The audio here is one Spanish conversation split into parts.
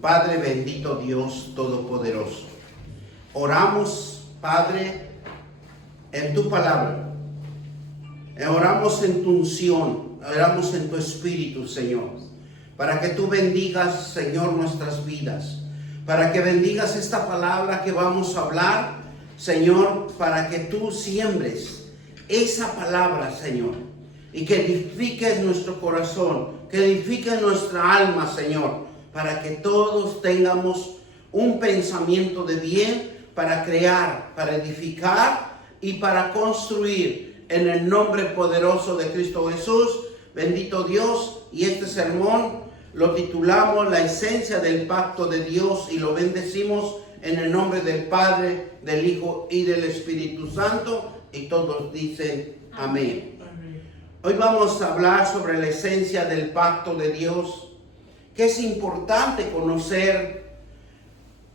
Padre bendito, Dios todopoderoso, oramos, Padre, en tu palabra, oramos en tu unción, oramos en tu espíritu, Señor, para que tú bendigas, Señor, nuestras vidas, para que bendigas esta palabra que vamos a hablar, Señor, para que tú siembres esa palabra, Señor, y que edifiques nuestro corazón, que edifiques nuestra alma, Señor, para que todos tengamos un pensamiento de bien, para crear, para edificar y para construir en el nombre poderoso de Cristo Jesús. Bendito Dios, y este sermón lo titulamos La esencia del pacto de Dios, y lo bendecimos en el nombre del Padre, del Hijo y del Espíritu Santo, y todos dicen amén. Hoy vamos a hablar sobre la esencia del pacto de Dios, que es importante conocer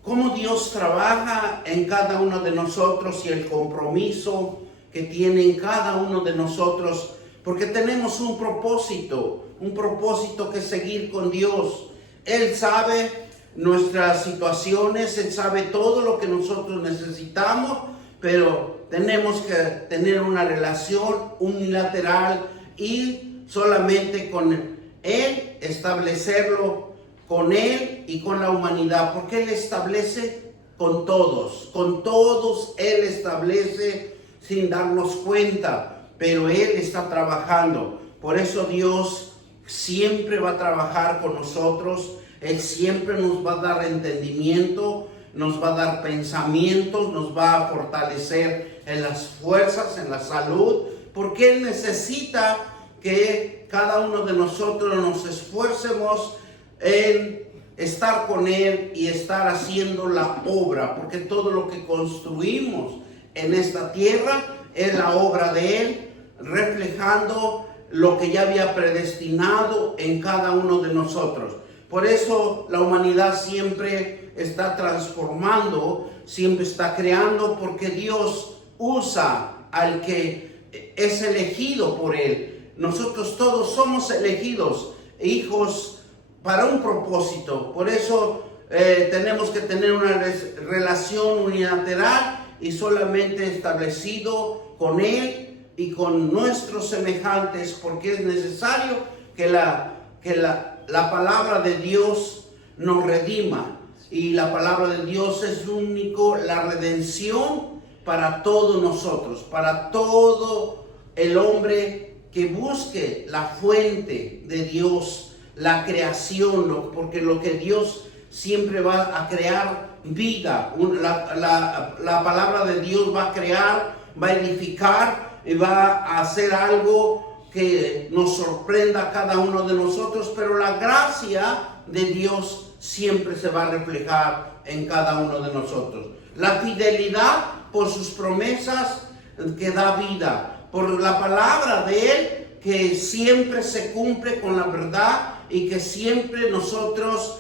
cómo Dios trabaja en cada uno de nosotros y el compromiso que tiene en cada uno de nosotros, porque tenemos un propósito que seguir con Dios. Él sabe nuestras situaciones, Él sabe todo lo que nosotros necesitamos, pero tenemos que tener una relación unilateral y solamente con Él, establecerlo con Él y con la humanidad, porque Él establece con todos Él establece sin darnos cuenta, pero Él está trabajando. Por eso Dios siempre va a trabajar con nosotros, Él siempre nos va a dar entendimiento, nos va a dar pensamientos, nos va a fortalecer en las fuerzas, en la salud, porque Él necesita que cada uno de nosotros nos esfuercemos en estar con Él y estar haciendo la obra, porque todo lo que construimos en esta tierra es la obra de Él, reflejando lo que ya había predestinado en cada uno de nosotros. Por eso la humanidad siempre está transformando, siempre está creando, porque Dios usa al que es elegido por Él. Nosotros todos somos elegidos, hijos, para un propósito. Por eso tenemos que tener una relación unilateral y solamente establecido con Él y con nuestros semejantes, porque es necesario que la palabra de Dios nos redima. Y la palabra de Dios es único, la redención para todos nosotros, para todo el hombre que busque la fuente de Dios, la creación, porque lo que Dios siempre va a crear vida. La palabra de Dios va a crear, va a edificar y va a hacer algo que nos sorprenda a cada uno de nosotros, pero la gracia de Dios siempre se va a reflejar en cada uno de nosotros. La fidelidad por sus promesas que da vida, por la palabra de Él que siempre se cumple con la verdad, y que siempre nosotros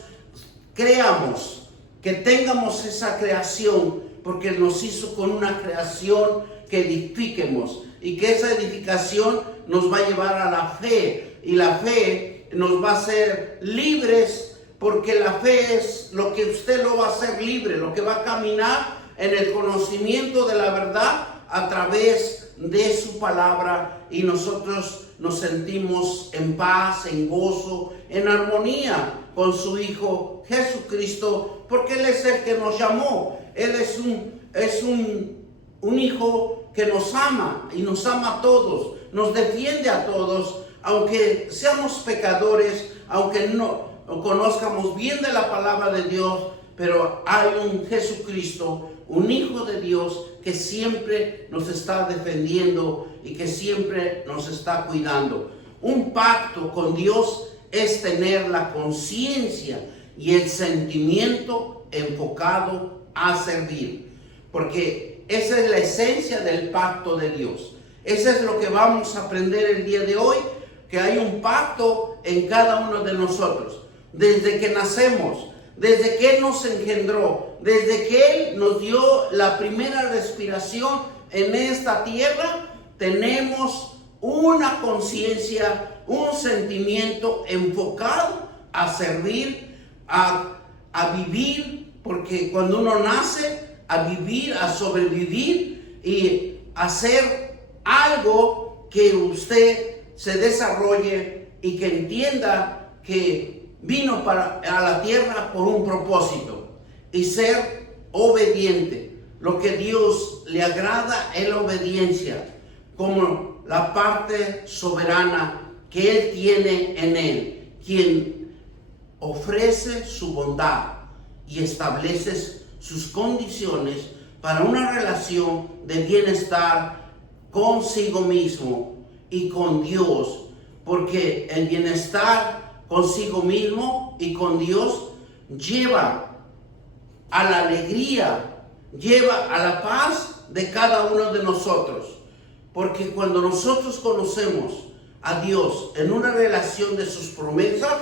creamos, que tengamos esa creación, porque nos hizo con una creación que edifiquemos, y que esa edificación nos va a llevar a la fe, y la fe nos va a hacer libres, porque la fe es lo que usted lo va a hacer libre, lo que va a caminar en el conocimiento de la verdad a través de su palabra, y nosotros nos sentimos en paz, en gozo, en armonía con su Hijo Jesucristo, porque Él es el que nos llamó. Él es un Hijo que nos ama, y nos ama a todos, nos defiende a todos, aunque seamos pecadores, aunque no conozcamos bien de la palabra de Dios, pero hay un Jesucristo, un Hijo de Dios, que siempre nos está defendiendo y que siempre nos está cuidando. Un pacto con Dios es tener la conciencia y el sentimiento enfocado a servir, porque esa es la esencia del pacto de Dios. Eso es lo que vamos a aprender el día de hoy, que hay un pacto en cada uno de nosotros, desde que nacemos, desde que Él nos engendró, desde que Él nos dio la primera respiración en esta tierra, tenemos una conciencia, un sentimiento enfocado a servir, a a vivir, porque cuando uno nace, a vivir, a sobrevivir y hacer algo que usted se desarrolle y que entienda que vino a la tierra por un propósito y ser obediente. Lo que Dios le agrada es la obediencia, como la parte soberana que Él tiene en Él, quien ofrece su bondad y establece sus condiciones para una relación de bienestar consigo mismo y con Dios, porque el bienestar consigo mismo y con Dios lleva a la alegría, lleva a la paz de cada uno de nosotros. Porque cuando nosotros conocemos a Dios en una relación de sus promesas,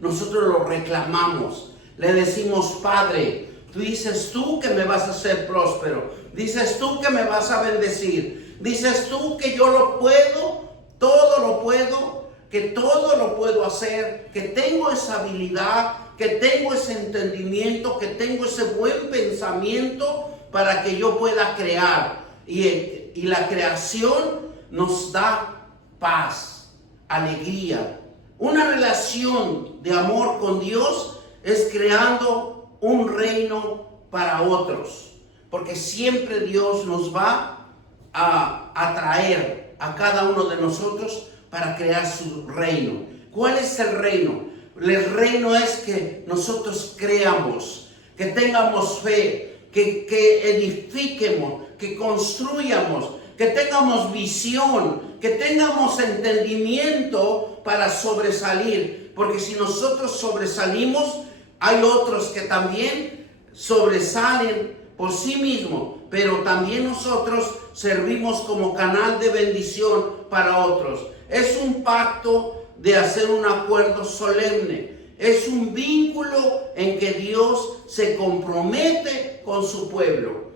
nosotros lo reclamamos. Le decimos: Padre, tú dices tú que me vas a hacer próspero. Dices tú que me vas a bendecir. Dices tú que yo lo puedo, todo lo puedo, que todo lo puedo hacer, que tengo esa habilidad, que tengo ese entendimiento, que tengo ese buen pensamiento para que yo pueda crear. Y la creación nos da paz, alegría. Una relación de amor con Dios es creando un reino para otros, porque siempre Dios nos va a atraer a cada uno de nosotros para crear su reino. ¿Cuál es el reino? El reino es que nosotros creamos, que tengamos fe, que edifiquemos, que construyamos, que tengamos visión, que tengamos entendimiento para sobresalir. Porque si nosotros sobresalimos, hay otros que también sobresalen por sí mismos, pero también nosotros servimos como canal de bendición para otros. Es un pacto de hacer un acuerdo solemne. Es un vínculo en que Dios se compromete con su pueblo.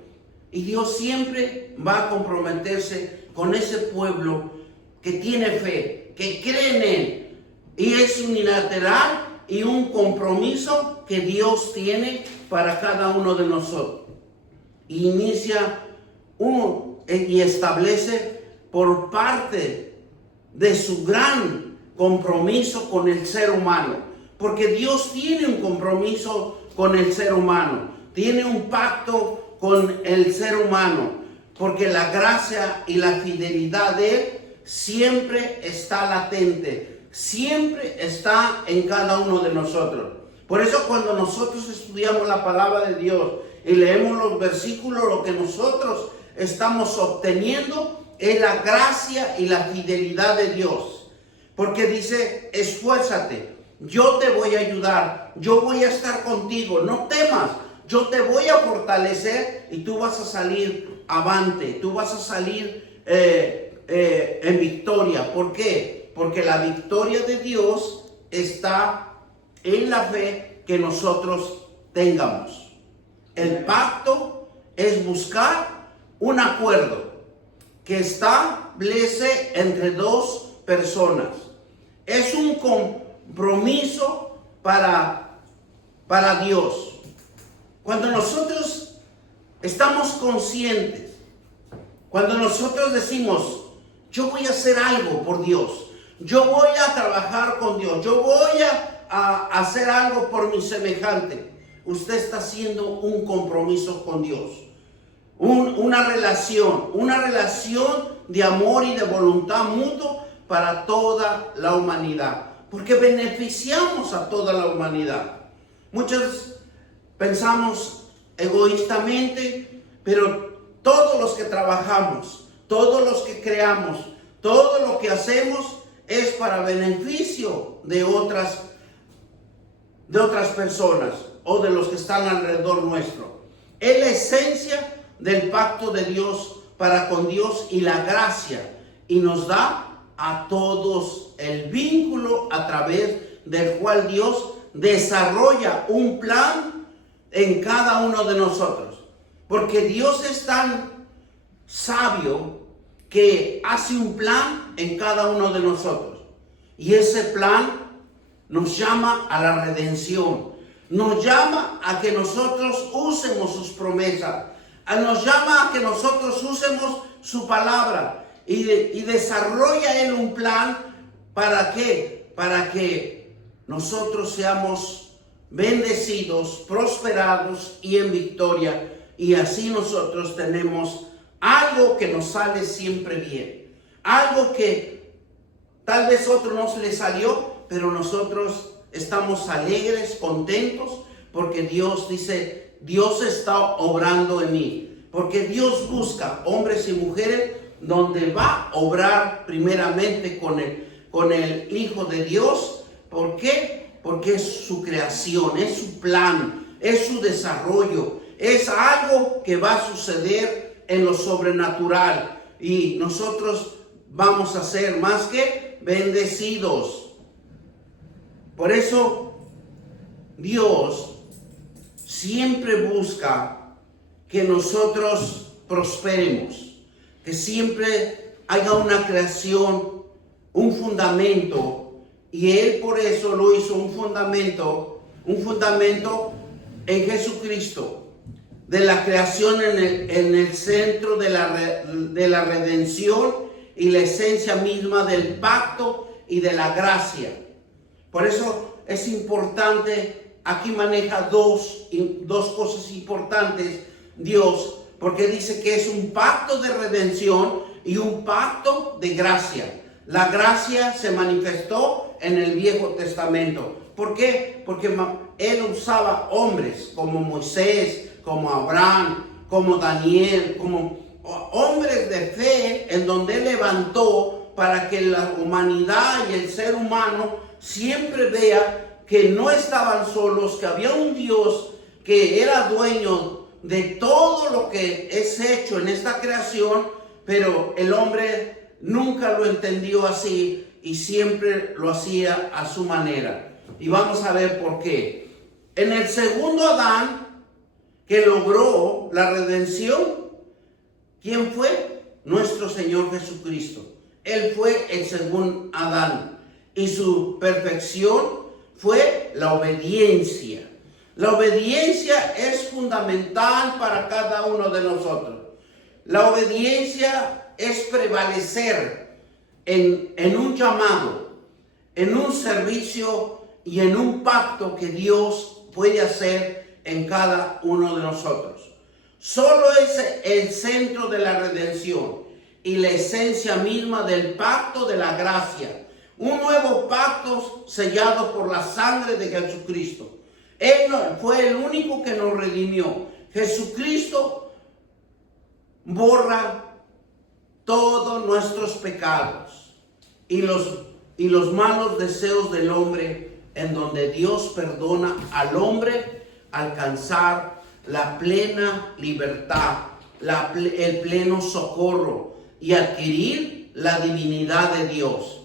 Y Dios siempre va a comprometerse con ese pueblo que tiene fe, que cree en Él. Y es unilateral y un compromiso que Dios tiene para cada uno de nosotros. Inicia y establece por parte de su gran compromiso con el ser humano. Porque Dios tiene un compromiso con el ser humano. Tiene un pacto con el ser humano. Porque la gracia y la fidelidad de Él siempre está latente. Siempre está en cada uno de nosotros. Por eso cuando nosotros estudiamos la palabra de Dios y leemos los versículos, lo que nosotros estamos obteniendo es la gracia y la fidelidad de Dios. Porque dice: esfuérzate, yo te voy a ayudar, yo voy a estar contigo, no temas, yo te voy a fortalecer y tú vas a salir avante, tú vas a salir en victoria. ¿Por qué? Porque la victoria de Dios está en la fe que nosotros tengamos. El pacto es buscar un acuerdo que establece entre dos personas. Es un compromiso para Dios. Cuando nosotros estamos conscientes, cuando nosotros decimos: yo voy a hacer algo por Dios, yo voy a trabajar con Dios, yo voy a hacer algo por mi semejante, usted está haciendo un compromiso con Dios. Una relación de amor y de voluntad mutua para toda la humanidad, porque beneficiamos a toda la humanidad. Muchos pensamos egoístamente, pero todos los que trabajamos, todos los que creamos, todo lo que hacemos es para beneficio de otras personas o de los que están alrededor nuestro. Es la esencia del pacto de Dios para con Dios y la gracia, y nos da a todos el vínculo a través del cual Dios desarrolla un plan en cada uno de nosotros. Porque Dios es tan sabio que hace un plan en cada uno de nosotros. Y ese plan nos llama a la redención, Nos llama a que nosotros usemos sus promesas. Nos llama a que nosotros usemos su palabra. Y desarrolla Él un plan. ¿Para qué? Para que nosotros seamos bendecidos, prosperados y en victoria. Y así nosotros tenemos algo que nos sale siempre bien. Algo que tal vez otro no se le salió, pero nosotros estamos alegres, contentos, porque Dios dice, Dios está obrando en mí. Porque Dios busca hombres y mujeres donde va a obrar primeramente con el Hijo de Dios. ¿Por qué? Porque es su creación, es su plan, es su desarrollo, es algo que va a suceder en lo sobrenatural. Y nosotros vamos a ser más que bendecidos. Por eso Dios siempre busca que nosotros prosperemos, que siempre haya una creación, un fundamento, y Él por eso lo hizo un fundamento en Jesucristo, de la creación en el centro de la redención y la esencia misma del pacto y de la gracia. Por eso es importante, aquí maneja dos cosas importantes Dios, porque dice que es un pacto de redención y un pacto de gracia. La gracia se manifestó en el Viejo Testamento. ¿Por qué? Porque Él usaba hombres como Moisés, como Abraham, como Daniel, como hombres de fe, en donde Él levantó para que la humanidad y el ser humano siempre vea que no estaban solos, que había un Dios que era dueño de todo lo que es hecho en esta creación, pero el hombre nunca lo entendió así y siempre lo hacía a su manera. Y vamos a ver por qué. En el segundo Adán, que logró la redención, ¿quién fue? Nuestro Señor Jesucristo. Él fue el segundo Adán. Y su perfección fue la obediencia. La obediencia es fundamental para cada uno de nosotros. La obediencia es prevalecer en un llamado, en un servicio y en un pacto que Dios puede hacer en cada uno de nosotros. Solo es el centro de la redención y la esencia misma del pacto de la gracia. Un nuevo pacto sellado por la sangre de Jesucristo. Él fue el único que nos redimió. Jesucristo borra todos nuestros pecados y los malos deseos del hombre, en donde Dios perdona al hombre alcanzar la plena libertad, el pleno socorro y adquirir la divinidad de Dios.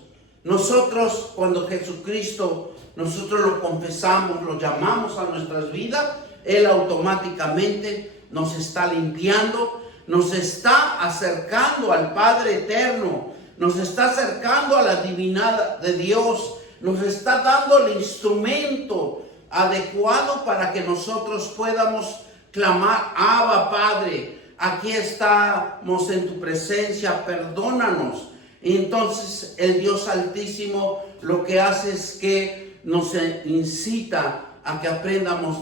Nosotros, cuando Jesucristo, nosotros lo confesamos, lo llamamos a nuestras vidas, Él automáticamente nos está limpiando, nos está acercando al Padre Eterno, nos está acercando a la divinidad de Dios, nos está dando el instrumento adecuado para que nosotros podamos clamar: Abba, Padre, aquí estamos en tu presencia, perdónanos. Y entonces el Dios Altísimo lo que hace es que nos incita a que aprendamos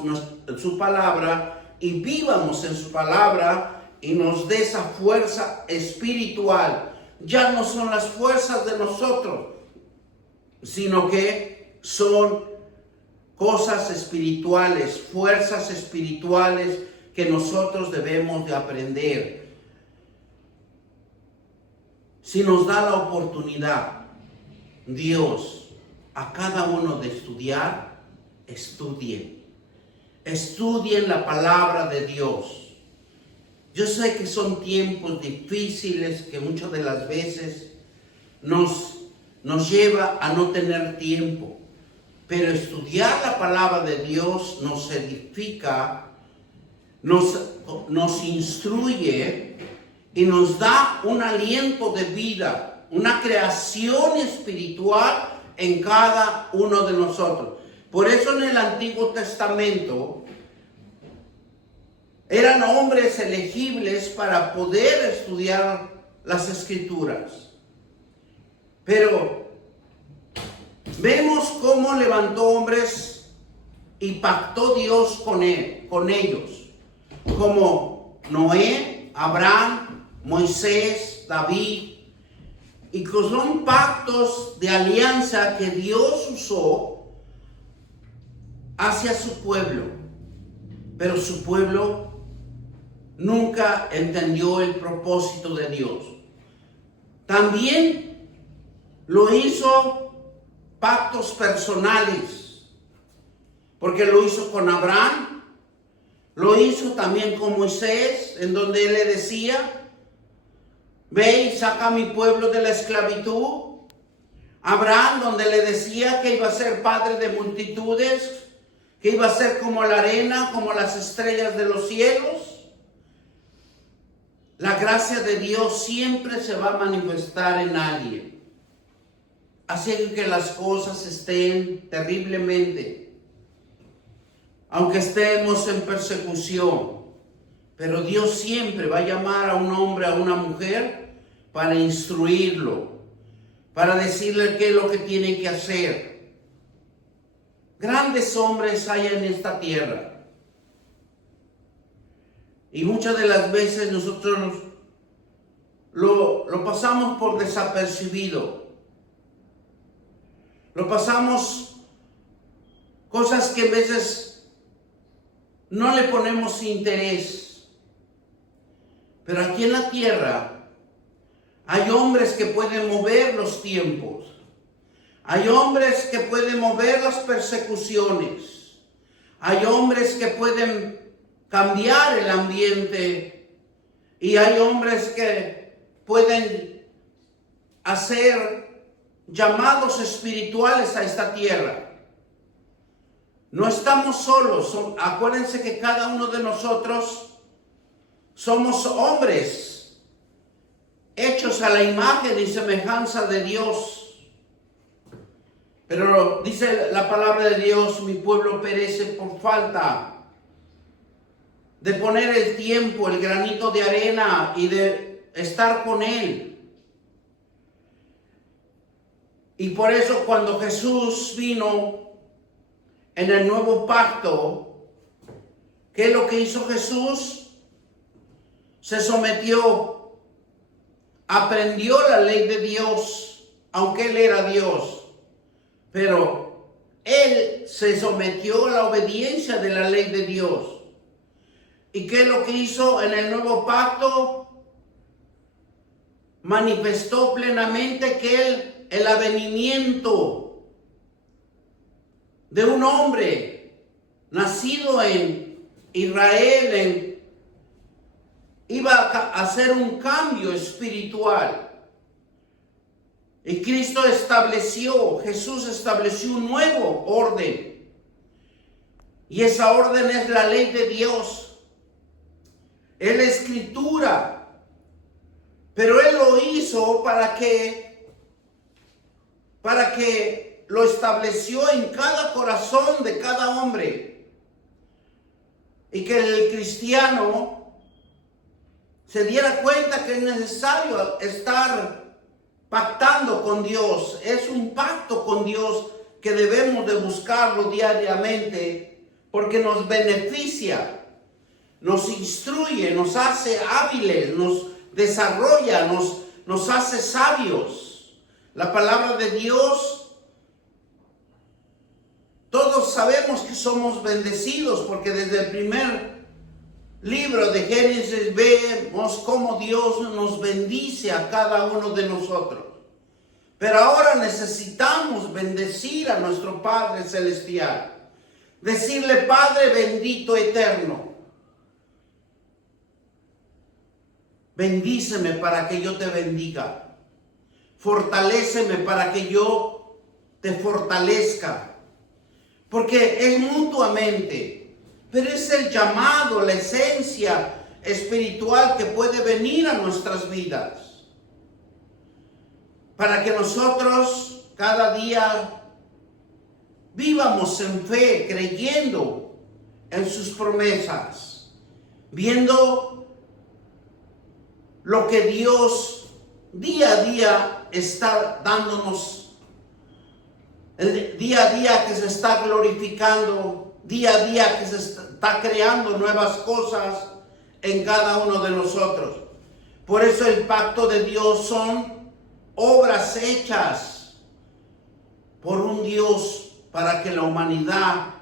su palabra y vivamos en su palabra, y nos dé esa fuerza espiritual. Ya no son las fuerzas de nosotros, sino que son cosas espirituales, fuerzas espirituales que nosotros debemos de aprender. Si nos da la oportunidad, Dios, a cada uno de estudiar, estudien la palabra de Dios. Yo sé que son tiempos difíciles que muchas de las veces nos lleva a no tener tiempo, pero estudiar la palabra de Dios nos edifica, nos instruye y nos da un aliento de vida, una creación espiritual en cada uno de nosotros. Por eso en el Antiguo Testamento eran hombres elegibles para poder estudiar las Escrituras. Pero vemos cómo levantó hombres y pactó Dios con ellos, como Noé, Abraham, Moisés, David, y que son pactos de alianza que Dios usó hacia su pueblo. Pero su pueblo nunca entendió el propósito de Dios. También lo hizo pactos personales, porque lo hizo con Abraham, lo hizo también con Moisés, en donde él le decía: ve y saca a mi pueblo de la esclavitud. Abraham, donde le decía que iba a ser padre de multitudes, que iba a ser como la arena, como las estrellas de los cielos. La gracia de Dios siempre se va a manifestar en alguien. Así que las cosas estén terriblemente, aunque estemos en persecución, pero Dios siempre va a llamar a un hombre, a una mujer, para instruirlo, para decirle qué es lo que tiene que hacer. Grandes hombres hay en esta tierra. Y muchas de las veces nosotros lo pasamos por desapercibido. Lo pasamos, cosas que a veces no le ponemos interés. Pero aquí en la tierra hay hombres que pueden mover los tiempos. Hay hombres que pueden mover las persecuciones. Hay hombres que pueden cambiar el ambiente. Y hay hombres que pueden hacer llamados espirituales a esta tierra. No estamos solos. Acuérdense que cada uno de nosotros somos hombres hechos a la imagen y semejanza de Dios. Pero dice la palabra de Dios: mi pueblo perece por falta de poner el tiempo, el granito de arena y de estar con Él. Y por eso cuando Jesús vino en el nuevo pacto, ¿qué es lo que hizo Jesús? Se sometió, aprendió la ley de Dios, aunque Él era Dios. Pero Él se sometió a la obediencia de la ley de Dios. ¿Y qué es lo que hizo en el nuevo pacto? Manifestó plenamente que el avenimiento de un hombre nacido en Israel iba a hacer un cambio espiritual. Y Cristo Jesús estableció un nuevo orden. Y esa orden es la ley de Dios. Es la escritura. Pero Él lo hizo para que lo estableció en cada corazón de cada hombre. Y que el cristiano se diera cuenta que es necesario estar pactando con Dios. Es un pacto con Dios que debemos de buscarlo diariamente, porque nos beneficia, nos instruye, nos hace hábiles, nos desarrolla, nos hace sabios. La palabra de Dios, todos sabemos que somos bendecidos, porque desde el primer libro de Génesis vemos cómo Dios nos bendice a cada uno de nosotros. Pero ahora necesitamos bendecir a nuestro Padre Celestial. Decirle: Padre bendito eterno, bendíceme para que yo te bendiga. Fortaléceme para que yo te fortalezca. Porque es mutuamente. Pero es el llamado, la esencia espiritual que puede venir a nuestras vidas. Para que nosotros cada día vivamos en fe, creyendo en sus promesas, viendo lo que Dios día a día está dándonos, el día a día que se está glorificando, día a día que se está creando nuevas cosas en cada uno de nosotros. Por eso el pacto de Dios son obras hechas por un Dios para que la humanidad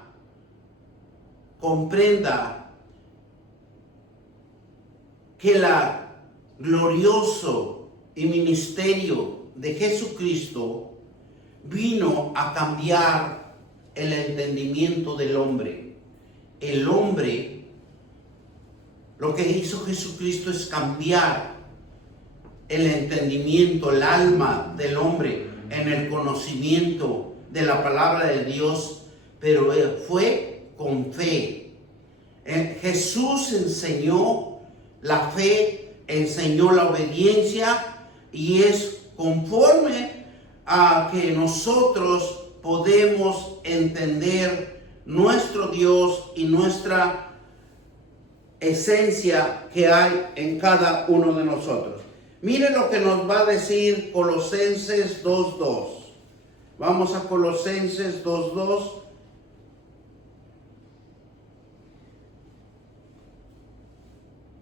comprenda que el glorioso y ministerio de Jesucristo vino a cambiar el entendimiento del hombre. El hombre, lo que hizo Jesucristo es cambiar el entendimiento, el alma del hombre en el conocimiento de la palabra de Dios, pero fue con fe. Jesús enseñó la fe, enseñó la obediencia, y es conforme a que nosotros podemos entender nuestro Dios y nuestra esencia que hay en cada uno de nosotros. Mire lo que nos va a decir Colosenses 2:2. Vamos a Colosenses 2:2.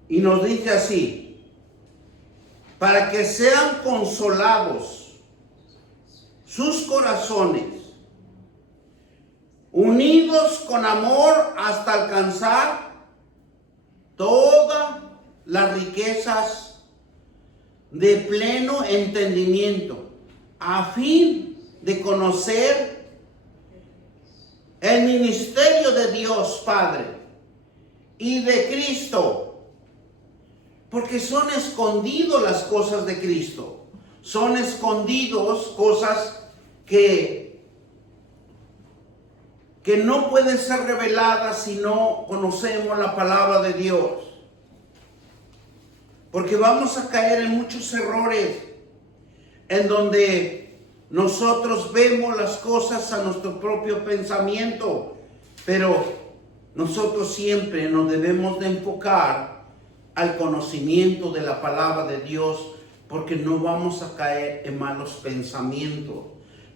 Y nos dice así: para que sean consolados sus corazones, unidos con amor hasta alcanzar todas las riquezas de pleno entendimiento, a fin de conocer el ministerio de Dios Padre y de Cristo. Porque son escondidos las cosas de Cristo. Son escondidos cosas que no pueden ser reveladas si no conocemos la palabra de Dios. Porque vamos a caer en muchos errores en donde nosotros vemos las cosas a nuestro propio pensamiento, pero nosotros siempre nos debemos de enfocar al conocimiento de la palabra de Dios, porque no vamos a caer en malos pensamientos,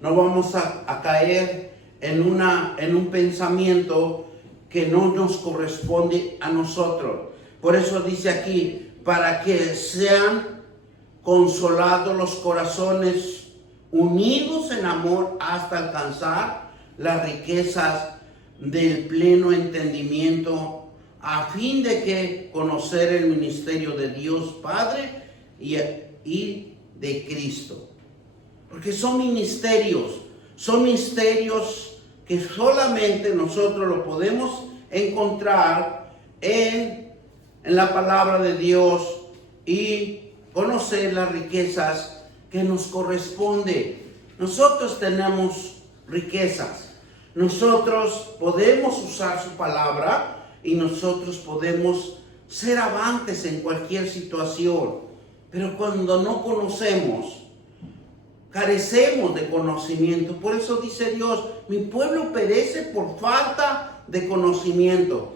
no vamos a caer en un pensamiento que no nos corresponde a nosotros. Por eso dice aquí, para que sean consolados los corazones, unidos en amor hasta alcanzar las riquezas del pleno entendimiento, a fin de que conocer el ministerio de Dios Padre y de Cristo. Porque son misterios que solamente nosotros lo podemos encontrar en la palabra de Dios y conocer las riquezas que nos corresponde. Nosotros tenemos riquezas, nosotros podemos usar su palabra y nosotros podemos ser avantes en cualquier situación, pero cuando no conocemos, carecemos de conocimiento. Por eso dice Dios, mi pueblo perece por falta de conocimiento,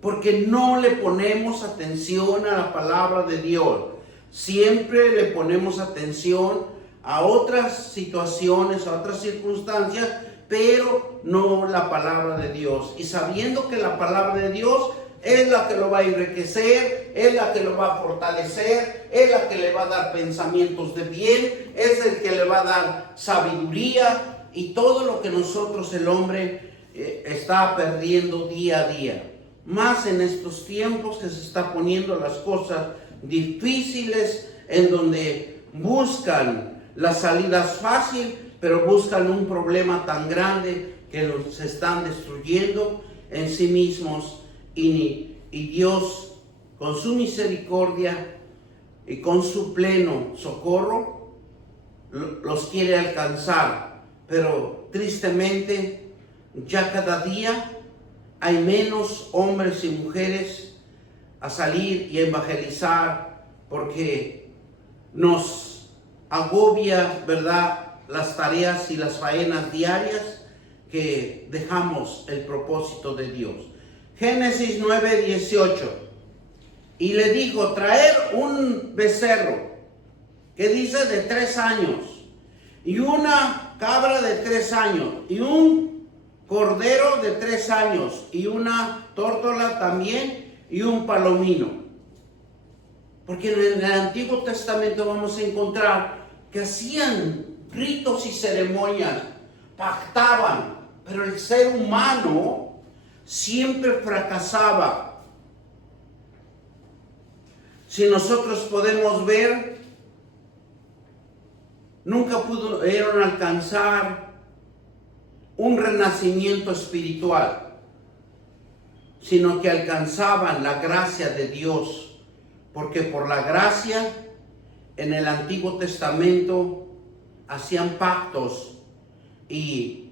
porque no le ponemos atención a la palabra de Dios. Siempre le ponemos atención a otras situaciones, a otras circunstancias, pero no la palabra de Dios. Y sabiendo que la palabra de Dios es la que lo va a enriquecer, es la que lo va a fortalecer, es la que le va a dar pensamientos de bien, es el que le va a dar sabiduría y todo lo que nosotros, el hombre, está perdiendo día a día. Más en estos tiempos que se está poniendo las cosas difíciles, en donde buscan las salidas fáciles, pero buscan un problema tan grande que los están destruyendo en sí mismos, y Dios, con su misericordia y con su pleno socorro, los quiere alcanzar. Pero tristemente ya cada día hay menos hombres y mujeres a salir y evangelizar, porque nos agobia, ¿verdad?, las tareas y las faenas diarias que dejamos el propósito de Dios. Génesis 9:18. Y le dijo, traer un becerro, que dice de 3 años, y una cabra de 3 años, y un cordero de 3 años, y una tórtola también, y un palomino. Porque en el Antiguo Testamento vamos a encontrar que hacían ritos y ceremonias, pactaban, pero el ser humano siempre fracasaba. Si nosotros podemos ver, nunca pudieron alcanzar un renacimiento espiritual, sino que alcanzaban la gracia de Dios, porque por la gracia en el Antiguo Testamento hacían pactos y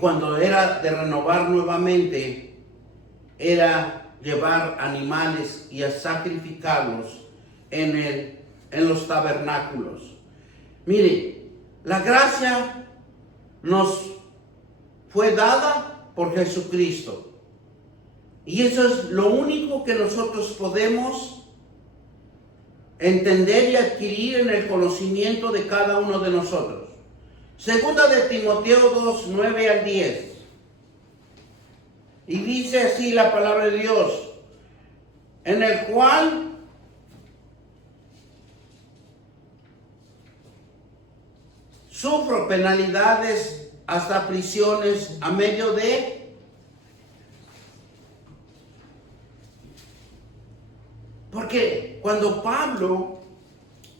cuando era de renovar nuevamente, era llevar animales y a sacrificarlos en los tabernáculos. Mire, la gracia nos fue dada por Jesucristo. Y eso es lo único que nosotros podemos entender y adquirir en el conocimiento de cada uno de nosotros. Segunda de Timoteo 2, 9 al 10. Y dice así la palabra de Dios, en el cual sufro penalidades hasta prisiones a medio de... Porque cuando Pablo,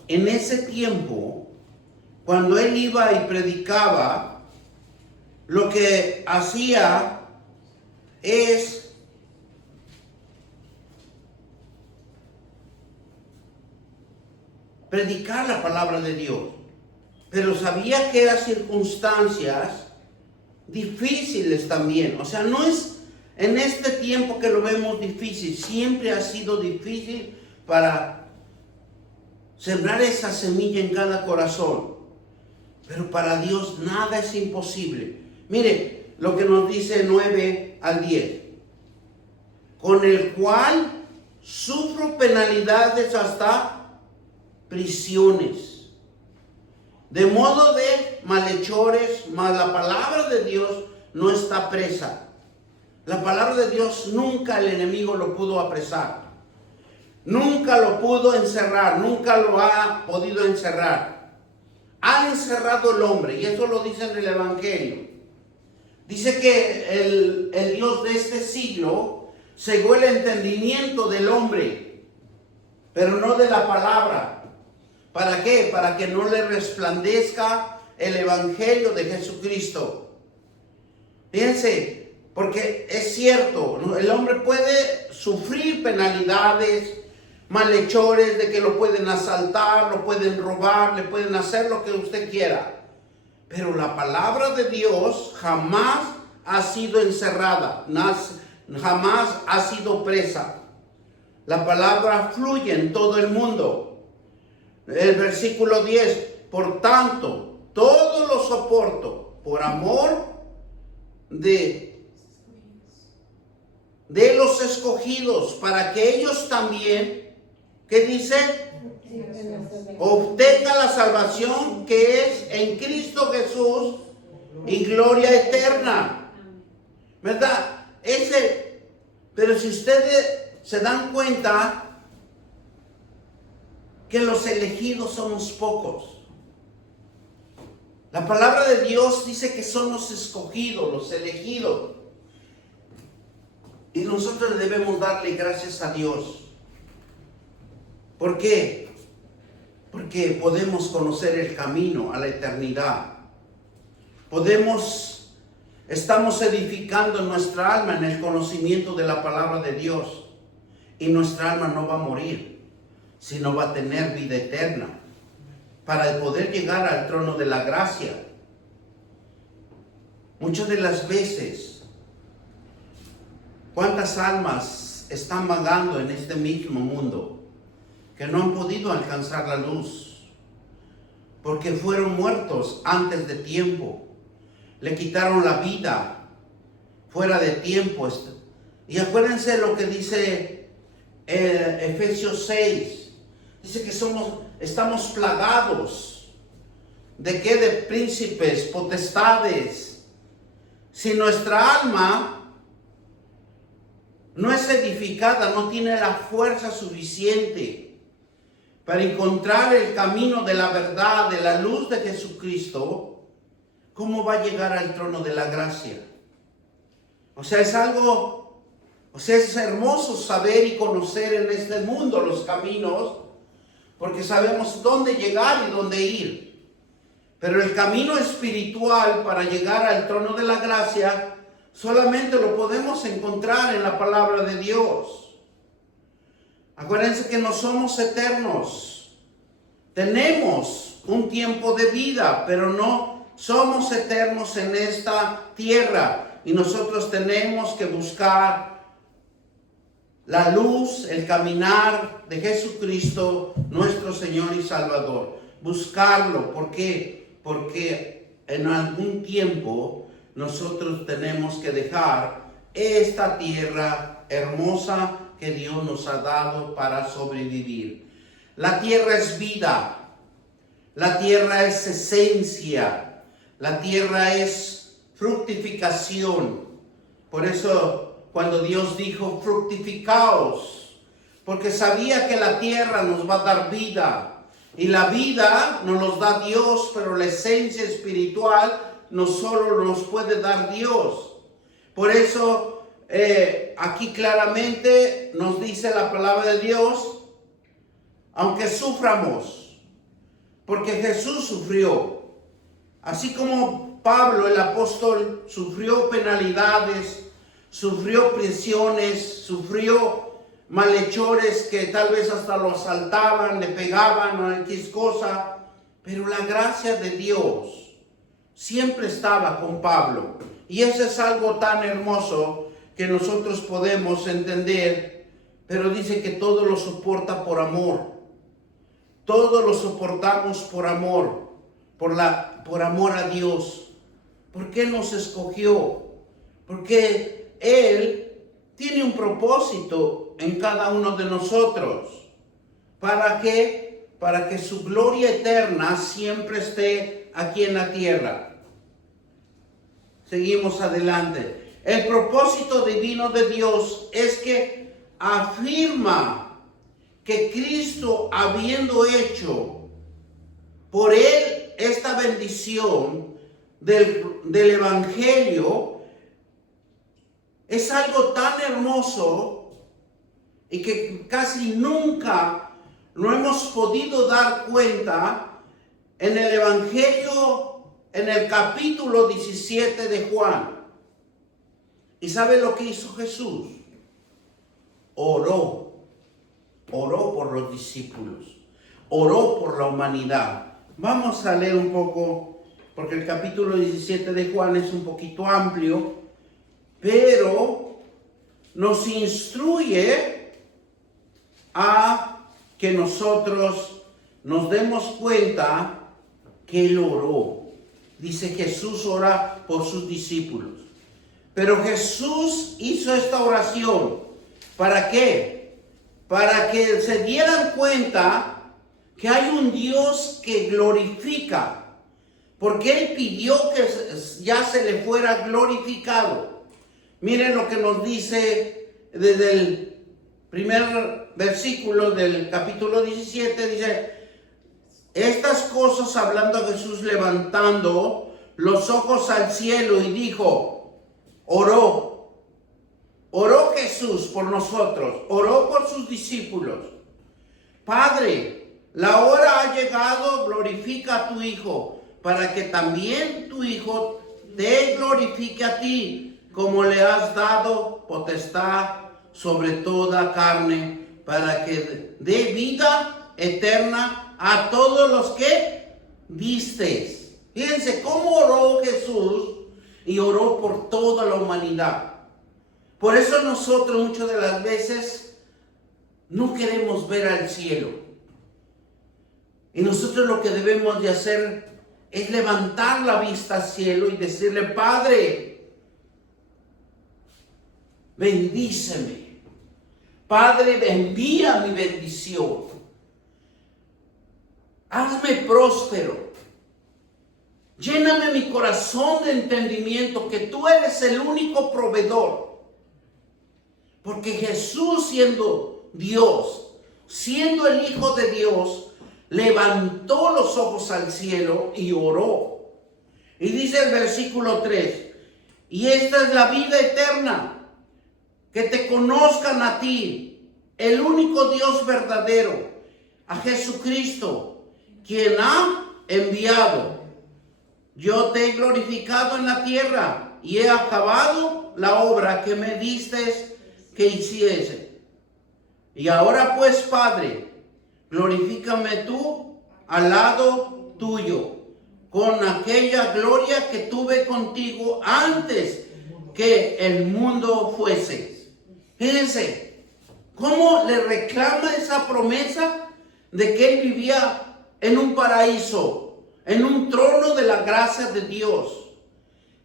en ese tiempo, cuando él iba y predicaba, lo que hacía es predicar la palabra de Dios, pero sabía que eran circunstancias difíciles también. O sea, no es en este tiempo que lo vemos difícil, siempre ha sido difícil para sembrar esa semilla en cada corazón, pero para Dios nada es imposible. Mire lo que nos dice 9 al 10, con el cual sufro penalidades hasta prisiones, de modo de malhechores, mas la palabra de Dios no está presa. La palabra de Dios nunca el enemigo lo pudo apresar, nunca lo pudo encerrar, nunca lo ha podido encerrar. Ha encerrado el hombre, y eso lo dice en el Evangelio. Dice que el Dios de este siglo cegó el entendimiento del hombre, pero no de la palabra. ¿Para qué? Para que no le resplandezca el Evangelio de Jesucristo. Fíjense, porque es cierto, el hombre puede sufrir penalidades, malhechores, de que lo pueden asaltar, lo pueden robar, le pueden hacer lo que usted quiera. Pero la palabra de Dios jamás ha sido encerrada, jamás ha sido presa. La palabra fluye en todo el mundo. El versículo 10, por tanto, todo lo soporto por amor de los escogidos, para que ellos también, ¿qué dice? Obtenga la salvación que es en Cristo Jesús y gloria eterna. ¿Verdad? Pero si ustedes se dan cuenta que los elegidos somos pocos. La palabra de Dios dice que son los escogidos, los elegidos. Y nosotros debemos darle gracias a Dios. ¿Por qué? Porque podemos conocer el camino a la eternidad. Estamos edificando nuestra alma en el conocimiento de la palabra de Dios. Y nuestra alma no va a morir, sino va a tener vida eterna, para poder llegar al trono de la gracia. Muchas de las veces, ¿cuántas almas están vagando en este mismo mundo que no han podido alcanzar la luz? Porque fueron muertos antes de tiempo. le quitaron la vida fuera de tiempo. Y acuérdense lo que dice Efesios 6. Dice que estamos plagados. ¿De qué? De príncipes, potestades. Si nuestra alma no es edificada, no tiene la fuerza suficiente para encontrar el camino de la verdad, de la luz de Jesucristo, ¿cómo va a llegar al trono de la gracia? Es es hermoso saber y conocer en este mundo los caminos, porque sabemos dónde llegar y dónde ir. Pero el camino espiritual para llegar al trono de la gracia solamente lo podemos encontrar en la palabra de Dios. Acuérdense que no somos eternos. Tenemos un tiempo de vida, pero no somos eternos en esta tierra. Y nosotros tenemos que buscar la luz, el caminar de Jesucristo, nuestro Señor y Salvador. Buscarlo. ¿Por qué? Porque en algún tiempo nosotros tenemos que dejar esta tierra hermosa que Dios nos ha dado para sobrevivir. La tierra es vida. La tierra es esencia. La tierra es fructificación. Por eso cuando Dios dijo fructificaos, porque sabía que la tierra nos va a dar vida. Y la vida nos los da Dios, pero la esencia espiritual no solo nos puede dar Dios. Por eso aquí claramente nos dice la palabra de Dios, aunque suframos, porque Jesús sufrió. Así como Pablo, el apóstol, sufrió penalidades, sufrió prisiones, sufrió malhechores que tal vez hasta lo asaltaban, le pegaban o X cosa, pero la gracia de Dios siempre estaba con Pablo. Y eso es algo tan hermoso que nosotros podemos entender, pero dice que todo lo soporta por amor. Todo lo soportamos por amor, por amor a Dios. ¿Por qué nos escogió? Porque Él tiene un propósito en cada uno de nosotros. ¿Para qué? Para que su gloria eterna siempre esté aquí en la tierra. Seguimos adelante. El propósito divino de Dios es que afirma que Cristo, habiendo hecho por Él esta bendición del Evangelio, es algo tan hermoso y que casi nunca lo hemos podido dar cuenta en el Evangelio, en el capítulo 17 de Juan. ¿Y sabe lo que hizo Jesús? Oró por los discípulos, oró por la humanidad. Vamos a leer un poco, porque el capítulo 17 de Juan es un poquito amplio, pero nos instruye a que nosotros nos demos cuenta que Él oró. Dice Jesús ora por sus discípulos. Pero Jesús hizo esta oración. ¿Para qué? Para que se dieran cuenta que hay un Dios que glorifica. Porque Él pidió que ya se le fuera glorificado. Miren lo que nos dice desde el primer versículo del capítulo 17. Dice, estas cosas hablando a Jesús, levantando los ojos al cielo y dijo, oró Jesús por nosotros, oró por sus discípulos. Padre, la hora ha llegado, glorifica a tu Hijo, para que también tu Hijo te glorifique a ti, como le has dado potestad sobre toda carne, para que dé vida eterna a todos los que diste. Fíjense cómo oró Jesús y oró por toda la humanidad. Por eso nosotros muchas de las veces no queremos ver al cielo. Y nosotros lo que debemos de hacer es levantar la vista al cielo y decirle: Padre, bendíceme. Padre, envía mi bendición. Hazme próspero. Lléname mi corazón de entendimiento que tú eres el único proveedor. Porque Jesús, siendo Dios, siendo el Hijo de Dios, levantó los ojos al cielo y oró. Y dice el versículo 3: y esta es la vida eterna, que te conozcan a ti, el único Dios verdadero, a Jesucristo, quien ha enviado. Yo te he glorificado en la tierra y he acabado la obra que me diste que hiciese. Y ahora pues, Padre, glorifícame tú al lado tuyo, con aquella gloria que tuve contigo antes que el mundo fuese. Fíjense cómo le reclama esa promesa de que él vivía en un paraíso, en un trono de la gracia de Dios.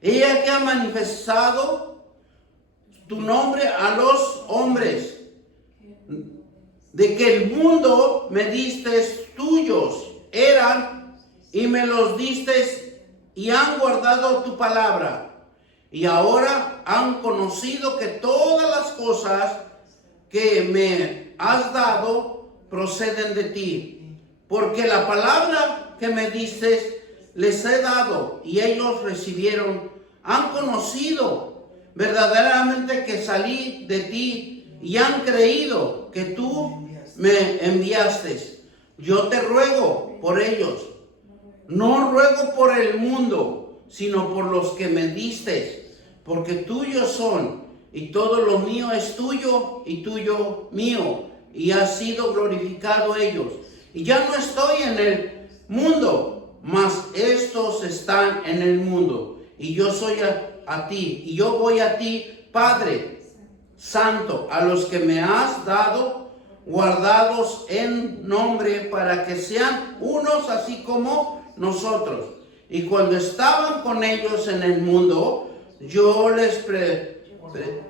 Ella que ha manifestado tu nombre a los hombres, de que el mundo me diste tuyos eran, y me los diste y han guardado tu palabra. Y ahora han conocido que todas las cosas que me has dado proceden de ti. Porque la palabra que me diste les he dado y ellos recibieron. Han conocido verdaderamente que salí de ti y han creído que tú me enviaste. Yo te ruego por ellos. No ruego por el mundo, sino por los que me diste, porque tuyos son, y todo lo mío es tuyo, y tuyo mío, y ha sido glorificado ellos. Y ya no estoy en el mundo, mas estos están en el mundo, y yo soy a ti, y yo voy a ti, Padre Santo, a los que me has dado, guardados en nombre, para que sean unos así como nosotros. Y cuando estaban con ellos en el mundo, yo les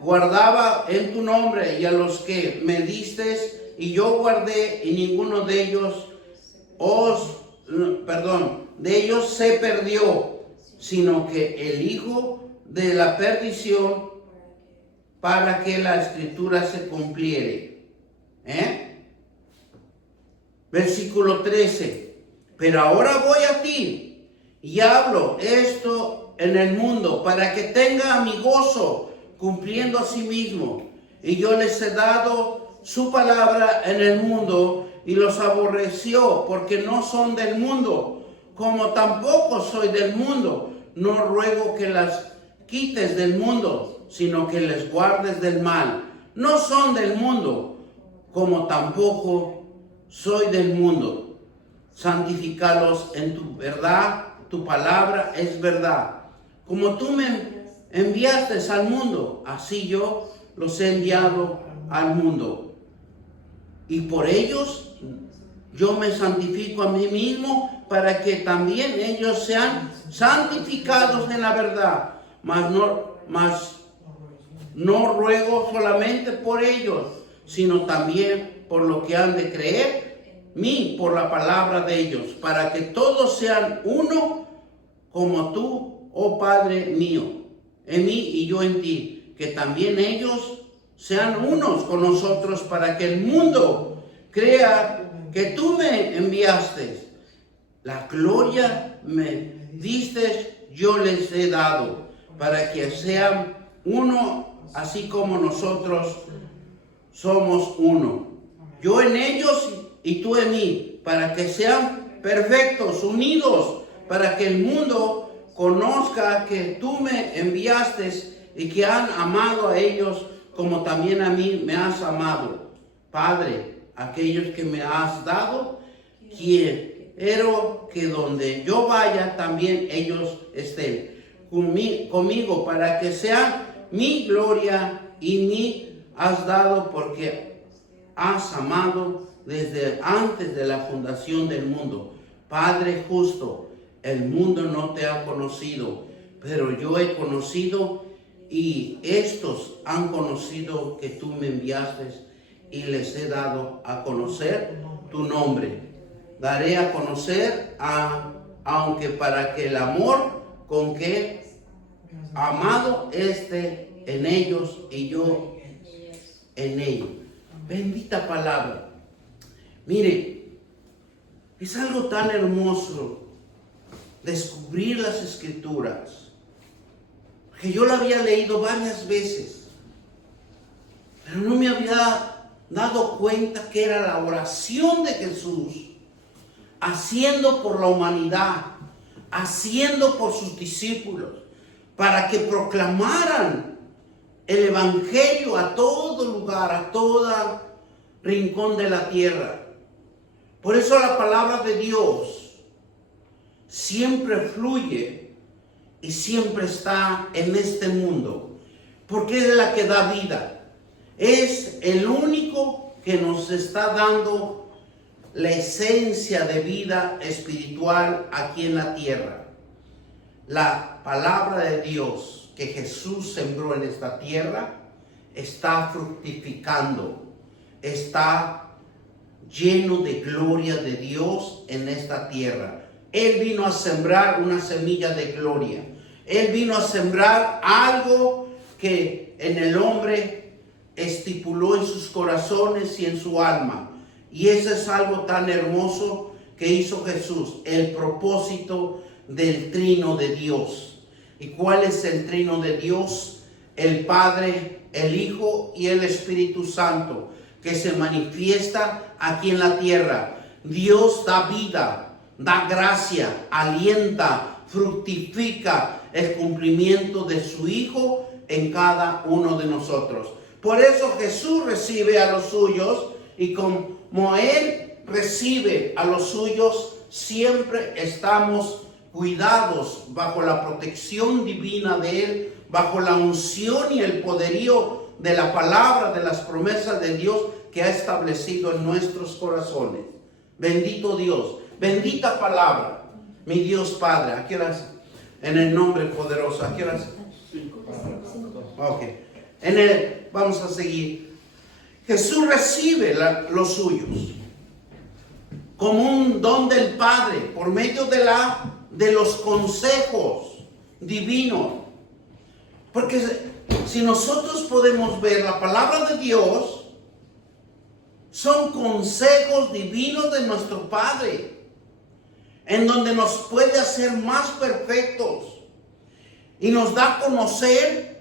guardaba en tu nombre, y a los que me diste, y yo guardé, y ninguno de ellos de ellos se perdió, sino que el hijo de la perdición, para que la escritura se cumpliere. Versículo 13. Pero ahora voy a ti y hablo esto en el mundo, para que tenga mi gozo cumpliendo a sí mismo. Y yo les he dado su palabra en el mundo, y los aborreció, porque no son del mundo, como tampoco soy del mundo. No ruego que las quites del mundo, sino que les guardes del mal. No son del mundo, como tampoco soy del mundo. Santifícalos en tu verdad, tu palabra es verdad. Como tú me enviaste al mundo, así yo los he enviado al mundo. Y por ellos yo me santifico a mí mismo, para que también ellos sean santificados en la verdad. Mas no ruego solamente por ellos, sino también por lo que han de creer mí por la palabra de ellos, para que todos sean uno, como tú, oh Padre mío, en mí y yo en ti, que también ellos sean unos con nosotros, para que el mundo crea que tú me enviaste. La gloria me diste, yo les he dado, para que sean uno, así como nosotros somos uno. Yo en ellos y tú en mí, para que sean perfectos, unidos, para que el mundo conozca que tú me enviaste y que han amado a ellos como también a mí me has amado. Padre, aquellos que me has dado, quiero que donde yo vaya también ellos estén conmigo, para que sean mi gloria, y me has dado porque has amado desde antes de la fundación del mundo. Padre justo, el mundo no te ha conocido, pero yo he conocido y estos han conocido que tú me enviaste y les he dado a conocer tu nombre. Daré a conocer aunque para que el amor con que amado esté en ellos y yo en ellos. Bendita palabra. Mire, es algo tan hermoso descubrir las Escrituras, que yo la había leído varias veces, pero no me había dado cuenta que era la oración de Jesús, haciendo por la humanidad, haciendo por sus discípulos, para que proclamaran el Evangelio a todo lugar, a todo rincón de la tierra. Por eso la palabra de Dios siempre fluye y siempre está en este mundo, porque es la que da vida. Es el único que nos está dando la esencia de vida espiritual aquí en la tierra. La palabra de Dios que Jesús sembró en esta tierra está fructificando, está lleno de gloria de Dios en esta tierra. Él vino a sembrar una semilla de gloria. Él vino a sembrar algo que en el hombre estipuló en sus corazones y en su alma. Y eso es algo tan hermoso que hizo Jesús, el propósito del trino de Dios. ¿Y cuál es el trino de Dios? El Padre, el Hijo y el Espíritu Santo, que se manifiesta aquí en la tierra. Dios da vida, da gracia, alienta, fructifica el cumplimiento de su Hijo en cada uno de nosotros. Por eso Jesús recibe a los suyos, y como Él recibe a los suyos, siempre estamos cuidados bajo la protección divina de Él, bajo la unción y el poderío de la palabra, de las promesas de Dios que ha establecido en nuestros corazones. Bendito Dios, bendita palabra, mi Dios Padre. ¿A qué horas? En el nombre poderoso. ¿A qué horas? Ok. Vamos a seguir. Jesús recibe los suyos como un don del Padre por medio de los consejos divinos. Porque si nosotros podemos ver la palabra de Dios, son consejos divinos de nuestro Padre, en donde nos puede hacer más perfectos y nos da a conocer,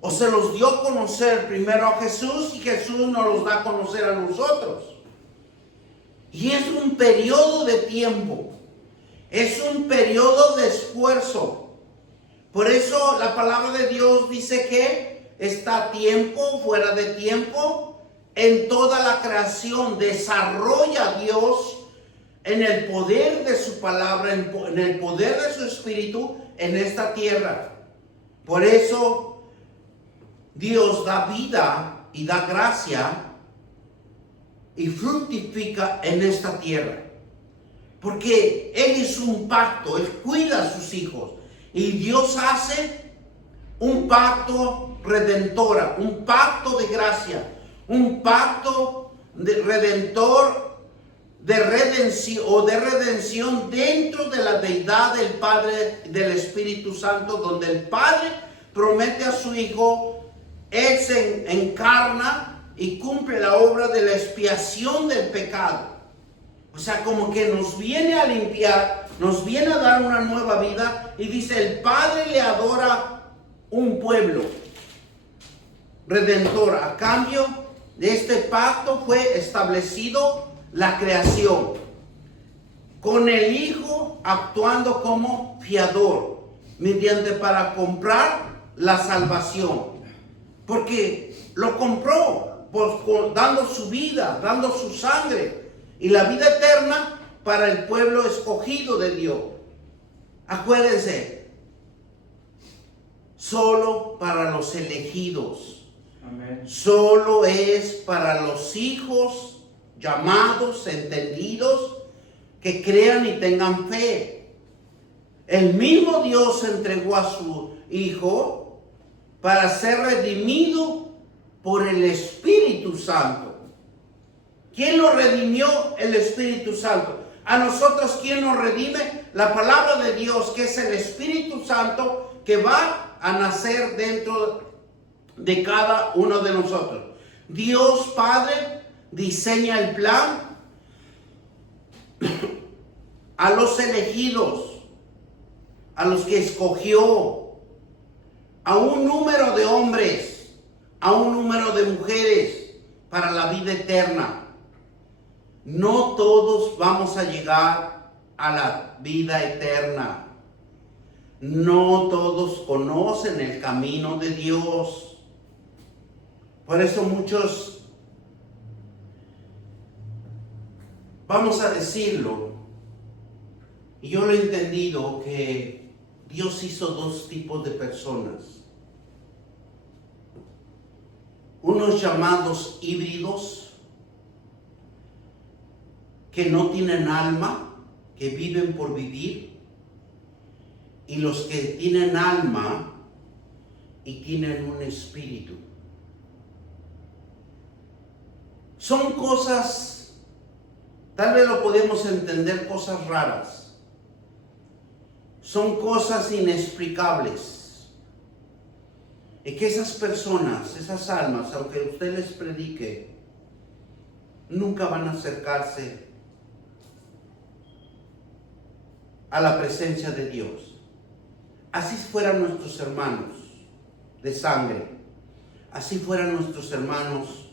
o se los dio a conocer primero a Jesús y Jesús nos los da a conocer a nosotros. Y es un periodo de tiempo, es un periodo de esfuerzo. Por eso la palabra de Dios dice que está a tiempo, fuera de tiempo, en toda la creación. Desarrolla a Dios en el poder de su palabra, en el poder de su espíritu en esta tierra. Por eso Dios da vida y da gracia y fructifica en esta tierra. Porque Él hizo un pacto, Él cuida a sus hijos. Y Dios hace un pacto redentora, un pacto de gracia, un pacto de redentor, de redención dentro de la deidad del Padre, del Espíritu Santo, donde el Padre promete a su Hijo. Él se encarna y cumple la obra de la expiación del pecado. O sea, como que nos viene a limpiar, nos viene a dar una nueva vida. Y dice, el Padre le adora un pueblo redentor. A cambio de este pacto fue establecido la creación, con el Hijo actuando como fiador, mediante para comprar la salvación. Porque lo compró, pues, dando su vida, dando su sangre y la vida eterna para el pueblo escogido de Dios. Acuérdense, solo para los elegidos. Amén. Solo es para los hijos llamados, entendidos, que crean y tengan fe. El mismo Dios entregó a su Hijo para ser redimido por el Espíritu Santo. ¿Quién lo redimió? El Espíritu Santo. A nosotros, ¿quién nos redime? La palabra de Dios, que es el Espíritu Santo que va a nacer dentro de cada uno de nosotros. Dios Padre diseña el plan a los elegidos, a los que escogió, a un número de hombres, a un número de mujeres para la vida eterna. No todos vamos a llegar a la vida eterna. No todos conocen el camino de Dios. Por eso muchos, vamos a decirlo, y yo lo he entendido, que Dios hizo dos tipos de personas. Unos llamados híbridos, que no tienen alma, que viven por vivir, y los que tienen alma y tienen un espíritu. Son cosas, tal vez lo podemos entender, cosas raras. Son cosas inexplicables. Y que esas personas, esas almas, aunque usted les predique, nunca van a acercarse a la presencia de Dios. Así fueran nuestros hermanos de sangre, así fueran nuestros hermanos,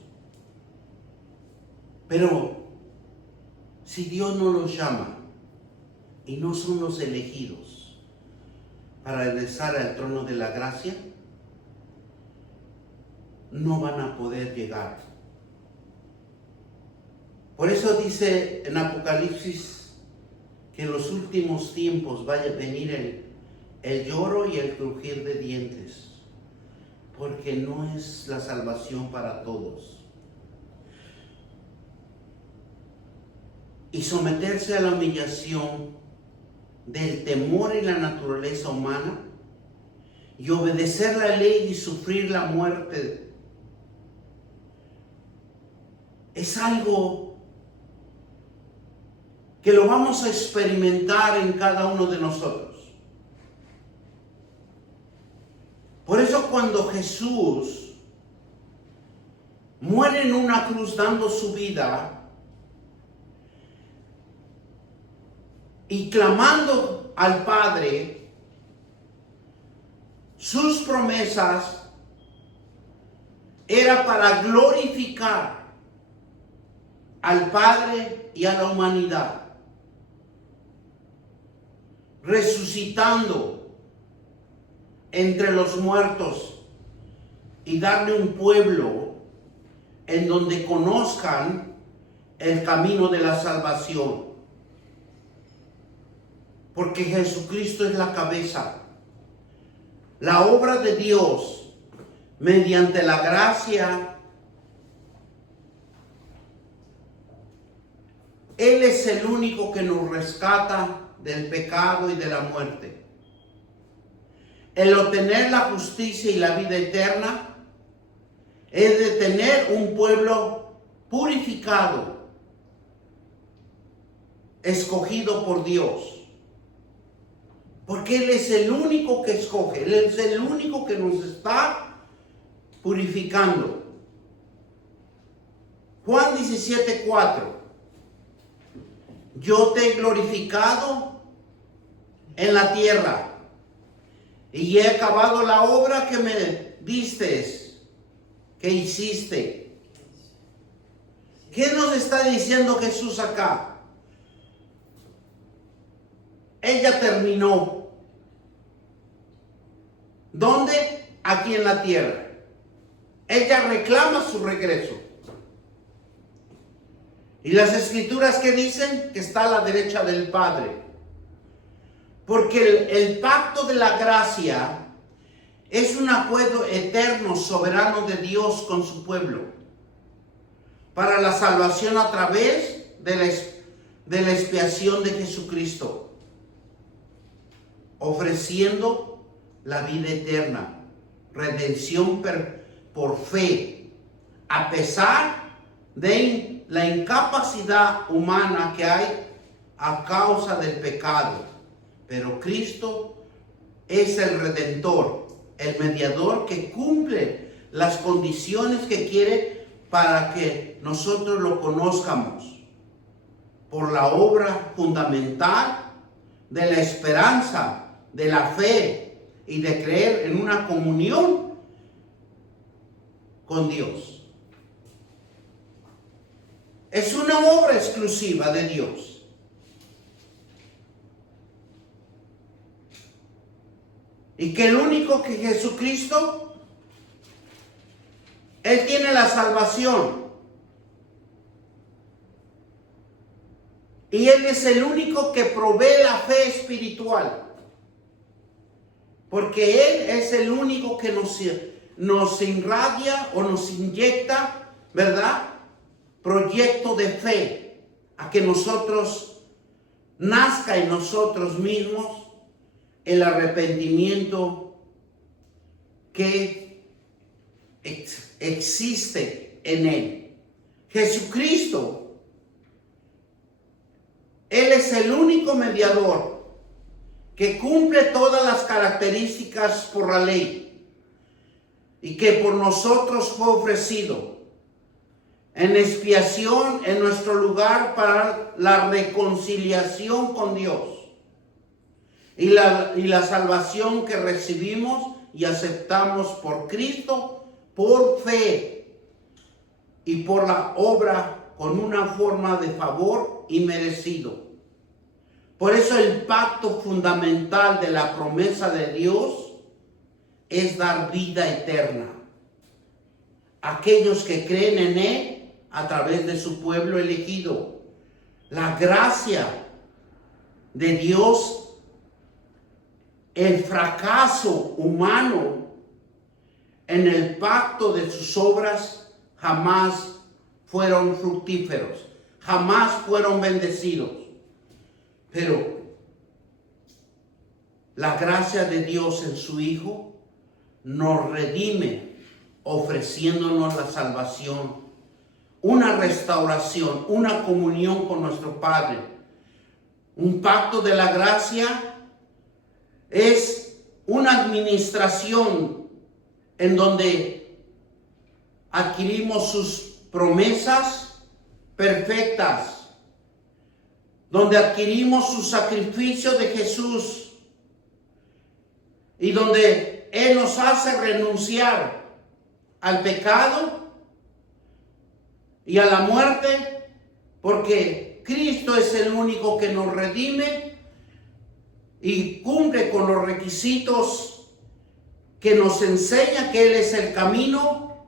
pero si Dios no los llama y no son los elegidos para regresar al trono de la gracia, no van a poder llegar. Por eso dice en Apocalipsis que en los últimos tiempos vaya a venir el lloro y el crujir de dientes, porque no es la salvación para todos. Y someterse a la humillación del temor y la naturaleza humana, y obedecer la ley y sufrir la muerte, es algo que lo vamos a experimentar en cada uno de nosotros. Por eso cuando Jesús muere en una cruz dando su vida y clamando al Padre, sus promesas era para glorificar al Padre y a la humanidad, resucitando entre los muertos y darle un pueblo en donde conozcan el camino de la salvación. Porque Jesucristo es la cabeza. La obra de Dios, mediante la gracia, Él es el único que nos rescata del pecado y de la muerte. El obtener la justicia y la vida eterna es de tener un pueblo purificado, escogido por Dios. Porque Él es el único que escoge, Él es el único que nos está purificando. Juan 17:4. Yo te he glorificado en la tierra y he acabado la obra que me diste, que hiciste. ¿Qué nos está diciendo Jesús acá? Ella terminó. ¿Dónde? Aquí en la tierra. Ella reclama su regreso. Y las escrituras que dicen que está a la derecha del Padre. Porque el pacto de la gracia es un acuerdo eterno, soberano de Dios con su pueblo. Para la salvación a través de la expiación de Jesucristo. ofreciendo la vida eterna, redención por fe, a pesar de la incapacidad humana que hay a causa del pecado. Pero Cristo es el Redentor, el mediador que cumple las condiciones que quiere para que nosotros lo conozcamos, por la obra fundamental de la esperanza, de la fe y de creer en una comunión con Dios. Es una obra exclusiva de Dios. Y que el único que Jesucristo, Él tiene la salvación. Y Él es el único que provee la fe espiritual. Porque Él es el único que nos irradia o nos inyecta, ¿verdad? Proyecto de fe, a que nosotros nazca en nosotros mismos el arrepentimiento que existe en Él. Jesucristo, Él es el único mediador que cumple todas las características por la ley y que por nosotros fue ofrecido en expiación en nuestro lugar para la reconciliación con Dios. Y la salvación que recibimos y aceptamos por Cristo, por fe y por la obra con una forma de favor inmerecido. Por eso el pacto fundamental de la promesa de Dios es dar vida eterna a aquellos que creen en Él a través de su pueblo elegido. La gracia de Dios, el fracaso humano en el pacto de sus obras jamás fueron fructíferos, jamás fueron bendecidos. Pero la gracia de Dios en su Hijo nos redime ofreciéndonos la salvación, una restauración, una comunión con nuestro Padre. Un pacto de la gracia es una administración en donde adquirimos sus promesas perfectas, donde adquirimos su sacrificio de Jesús y donde Él nos hace renunciar al pecado y a la muerte, porque Cristo es el único que nos redime y cumple con los requisitos que nos enseña que Él es el camino,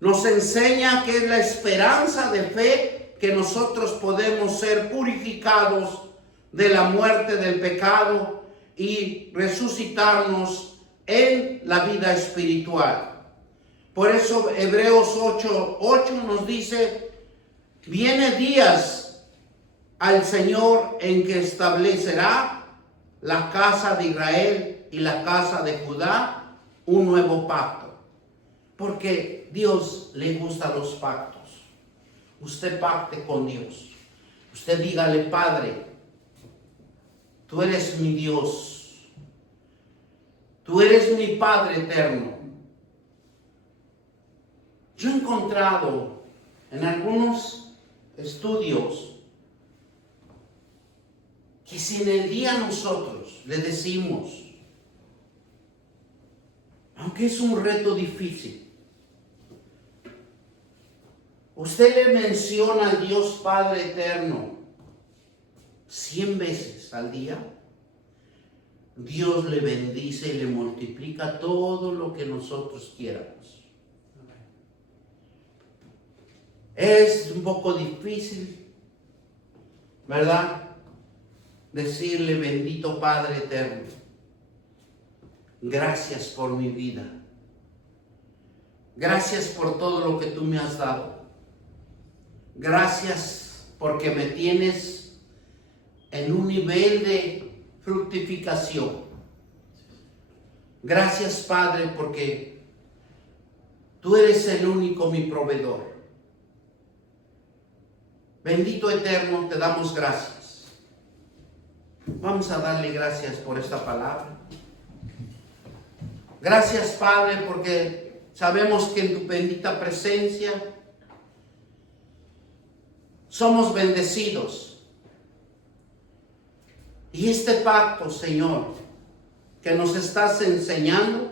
nos enseña que es la esperanza de fe, que nosotros podemos ser purificados de la muerte del pecado y resucitarnos en la vida espiritual. Por eso Hebreos 8:8 nos dice: viene días al Señor en que establecerá la casa de Israel y la casa de Judá un nuevo pacto. Porque Dios le gustan los pactos. Usted pacte con Dios. Usted dígale: Padre, tú eres mi Dios. Tú eres mi Padre eterno. Yo he encontrado en algunos estudios que si en el día nosotros le decimos, aunque es un reto difícil, usted le menciona al Dios Padre eterno 100 veces al día, Dios le bendice y le multiplica todo lo que nosotros quieramos. Es un poco difícil, ¿verdad?, decirle: bendito Padre eterno, gracias por mi vida. Gracias por todo lo que tú me has dado. Gracias porque me tienes en un nivel de fructificación. Gracias, Padre, porque tú eres el único mi proveedor. Bendito Eterno, te damos gracias. Vamos a darle gracias por esta palabra. Gracias, Padre, porque sabemos que en tu bendita presencia somos bendecidos. Y este pacto, Señor, que nos estás enseñando,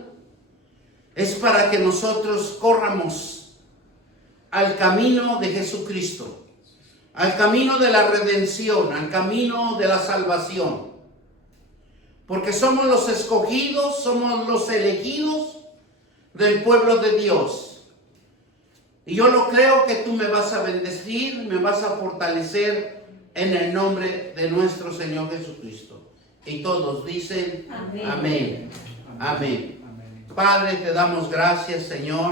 es para que nosotros corramos al camino de Jesucristo, al camino de la redención, al camino de la salvación. Porque somos los escogidos, somos los elegidos del pueblo de Dios. Y yo lo creo que tú me vas a bendecir, me vas a fortalecer en el nombre de nuestro Señor Jesucristo. Y todos dicen amén. Amén. Amén. Padre, te damos gracias, Señor.